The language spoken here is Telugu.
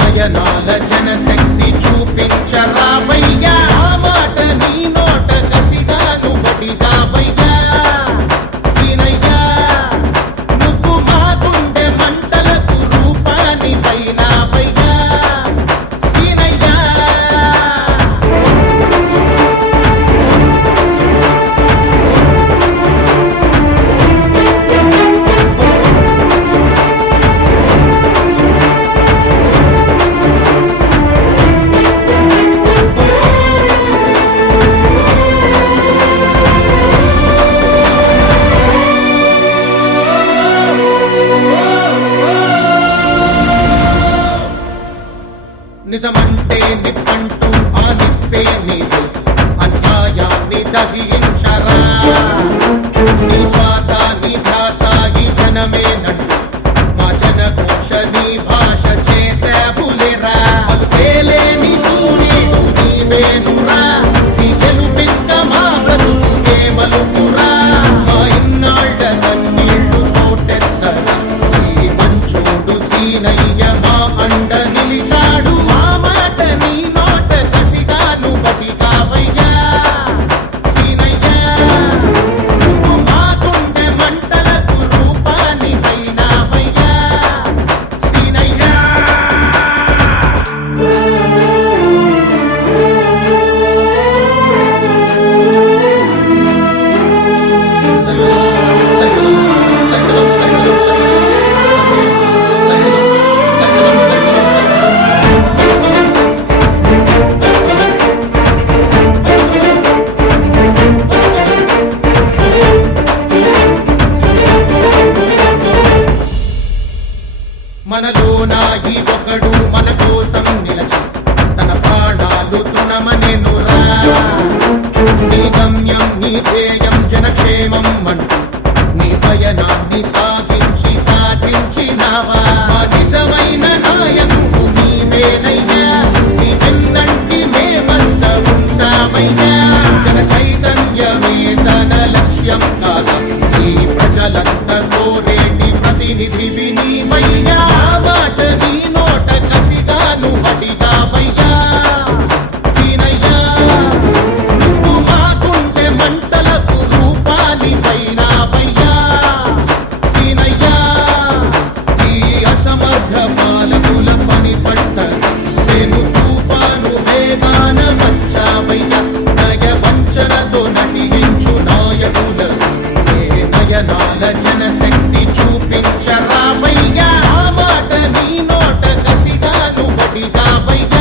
నయనాల జనశక్తి చూపించరావయ్యా ఆ మాట నీ నోట కసిగాను వడిగావయ్యా సీనయ్యా నువ్వు మా గుండె మంటలకు రూపాని వైనావయ్యా సీనయ్యా నిజమంటే నిప్పంటూ ఆ నిప్పే నీవు అన్యాయాన్ని దహించరా నీ శ్వాస నీ ధ్యాస ఈ జనమేనంటూ మా జనఘోష నీ భాష చేసావులేరా అలుపేలేని సూర్యుడు నీవేనురా నీ గెలుపిక్క మా బ్రతుకుకే మలుపురా మా ఇన్నాళ్ళ కన్నీళ్లు తోటెత్తరా ఈ మంచోడు సీనయ్య మా అండ నిలిచాడు మనలోన ఈ ఒకడు మన కోసం నిలచి తన ప్రాణాలు తృణమనెనురా నీ గమ్యం నీ ధ్యేయం జనక్షేమం అంటూ నీ పయనాన్ని సాధించినావా నిజమైన నాయకుడు నీవేనయ్యా నీ వెన్నంటి మేమంతా ఉంటామయ్యా జన చైతన్యమే తన లక్ష్యం కాగా ఈ ప్రజలంతా కోరేటి ప్రతినిధివి నీవయ్యా మాట నీ నోట కసిగాను వడిగావయ్యా సీనయ్యా నువ్వు మా గుండె మంటలకు రూపాని వైనావయ్యా సీనయ్యా ఈ అసమర్థ పాలకుల పని పట్ట నేను తుఫాను వేగాన వచ్చావయ్యా నయ వంచనతో నటించు నాయకుల నయనాల జనశక్తి చూపించరావయ్యా ఆ మాట నీ నోట కసిగాను వడిగావయ్యా